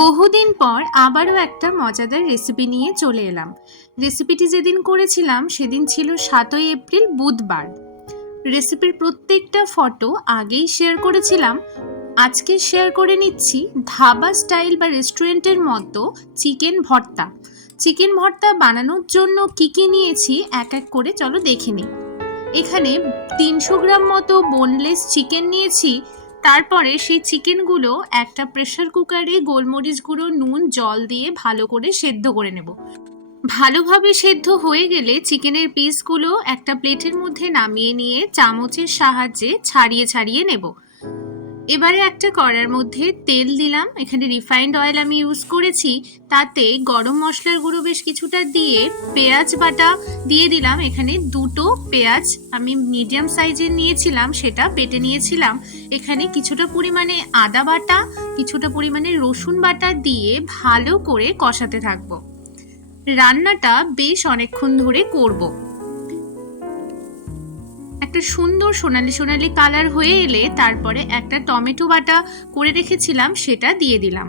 বহুদিন পর আবারও একটা মজাদার রেসিপি নিয়ে চলে এলাম। রেসিপিটি যেদিন করেছিলাম সেদিন ছিল 7ই এপ্রিল বুধবার। রেসিপির প্রত্যেকটা ফটো আগেই শেয়ার করেছিলাম। আজকে শেয়ার করে নিচ্ছি ধাবা স্টাইল বা রেস্টুরেন্টের মতো চিকেন ভর্তা। চিকেন ভর্তা বানানোর জন্য কি কি নিয়েছি এক এক করে চলো দেখে নিই। এখানে 300 গ্রাম মতো বোনলেস চিকেন নিয়েছি। তারপরে সেই চিকেনগুলো একটা প্রেসার কুকারে গোলমরিচ গুঁড়ো, নুন, জল দিয়ে ভালো করে সেদ্ধ করে নেব। ভালোভাবে সেদ্ধ হয়ে গেলে চিকেনের পিসগুলো একটা প্লেটের মধ্যে নামিয়ে নিয়ে চামচের সাহায্যে ছাড়িয়ে ছাড়িয়ে নেব। এবারে একটা কড়ার মধ্যে তেল দিলাম। এখানে রিফাইন্ড অয়েল আমি ইউজ করেছি। তাতে গরম মশলার গুঁড়ো বেশ কিছুটা দিয়ে পেঁয়াজ বাটা দিয়ে দিলাম। এখানে 2টো পেঁয়াজ আমি মিডিয়াম সাইজের নিয়েছিলাম, সেটা বেটে নিয়েছিলাম। এখানে কিছুটা পরিমাণে আদা বাটা, কিছুটা পরিমাণে রসুন বাটা দিয়ে ভালো করে কষাতে থাকবো। রান্নাটা বেশ অনেকক্ষণ ধরে করব। একটা সুন্দর সোনালি সোনালি কালার হয়ে এলে তারপরে একটা টমেটো বাটা করে রেখেছিলাম সেটা দিয়ে দিলাম।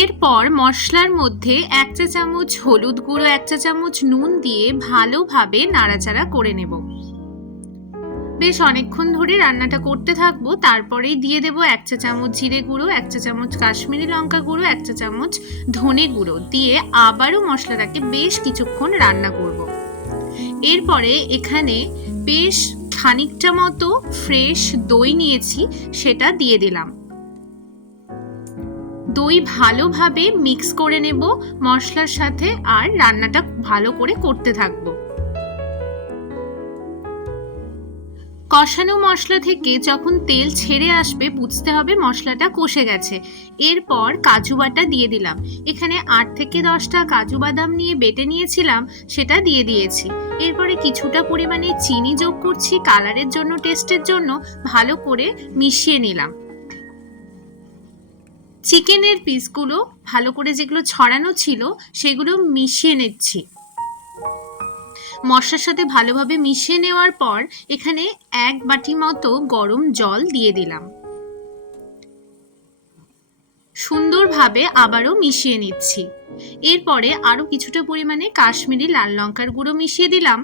এরপর মশলার মধ্যে 1 চা চামচ হলুদ গুঁড়ো, 1 চা চামচ নুন দিয়ে ভালোভাবে নাড়াচাড়া করে নেব। বেশ অনেকক্ষণ ধরে রান্নাটা করতে থাকবো। তারপরেই দিয়ে দেব 1 চা চামচ জিরে গুঁড়ো, 1 চা চামচ কাশ্মীরি লঙ্কা গুঁড়ো, 1 চা চামচ ধনে গুঁড়ো দিয়ে আবারও মশলাটাকে বেশ কিছুক্ষণ রান্না করব। এরপরে এখানে বেশ খানিকটা মতো ফ্রেশ দই নিয়েছি, সেটা দিয়ে দিলাম। দই ভালোভাবে মিক্স করে নেব মশলার সাথে, আর রান্নাটা ভালো করে করতে থাকবো। কষানো মশলা থেকে যখন তেল ছেড়ে আসবে বুঝতে হবে মশলাটা কষে গেছে। এরপর কাজু বাটা দিয়ে দিলাম। এখানে 8 থেকে 10টা কাজু বাদাম নিয়ে বেটে নিয়েছিলাম, সেটা দিয়ে দিয়েছি। এরপরে কিছুটা পরিমাণে চিনি যোগ করছি কালারের জন্য, টেস্টের জন্য। ভালো করে মিশিয়ে নিলাম। চিকেনের পিসগুলো ভালো করে যেগুলো ছড়ানো ছিল সেগুলো মিশিয়ে নিচ্ছি। মশলার সাথে ভালোভাবে মিশিয়ে নেওয়ার পর এখানে 1 বাটি মতো গরম জল দিয়ে দিলাম। সুন্দরভাবে আবারও মিশিয়ে নিচ্ছি। এরপরে আরো কিছুটা পরিমাণে কাশ্মীরি লাল লঙ্কার গুঁড়ো মিশিয়ে দিলাম।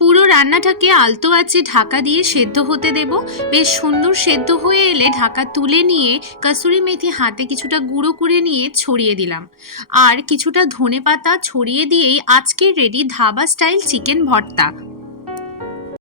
পুরো রান্নাটাকে আলতো আঁচে ঢাকা দিয়ে সেদ্ধ হতে দেব। বেশ সুন্দর সেদ্ধ হয়ে এলে ঢাকা তুলে নিয়ে কসুরি মেথি হাতে কিছুটা গুঁড়ো করে নিয়ে ছড়িয়ে দিলাম। আর কিছুটা ধনেপাতা ছড়িয়ে দিয়েই আজকের রেডি ধাবা স্টাইল চিকেন ভর্তা।